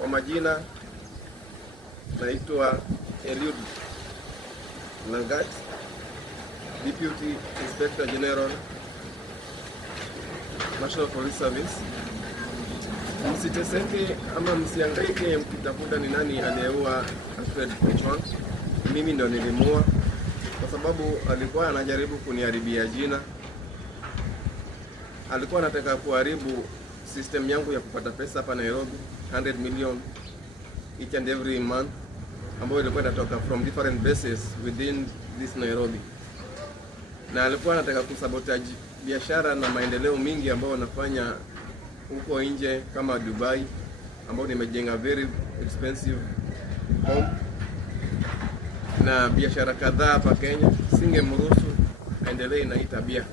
Kwa majina naitwa Eliud Lagat, Deputy Inspector General, National Police Service. Msiteseke ama msiangaike mkitafuta ni nani aliyeua Alfred Ojwang. Mimi ndo nilimuua kwa sababu alikuwa anajaribu kuniharibia jina. Alikuwa anataka kuharibu system yangu ya kupata pesa hapa Nairobi, 100 million each and every month, ambayo ilikuwa inatoka from different bases within this Nairobi. Na alikuwa anataka kusabotage biashara na maendeleo mingi ambayo nafanya huko nje kama Dubai, ambayo nimejenga very expensive home na biashara kadhaa hapa Kenya. Singemruhusu aendelee na hii tabia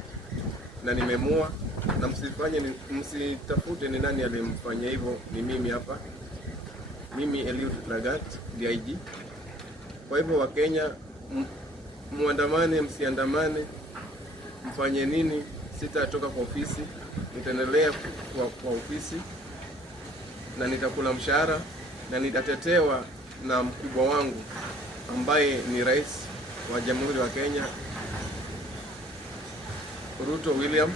na nimemua. Na msitafute ni nani alimfanya hivyo, ni mimi hapa. Mimi Eliud Lagat, DIG. Kwa hivyo wa Kenya, muandamane, msiandamane, mfanye nini, sitatoka kwa ofisi. Nitaendelea kwa ofisi na nitakula mshahara na nitatetewa na mkubwa wangu ambaye ni Rais wa Jamhuri wa Kenya, Ruto William,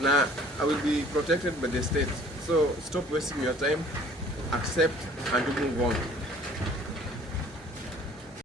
na I will be protected by the state. So stop wasting your time, accept and move on.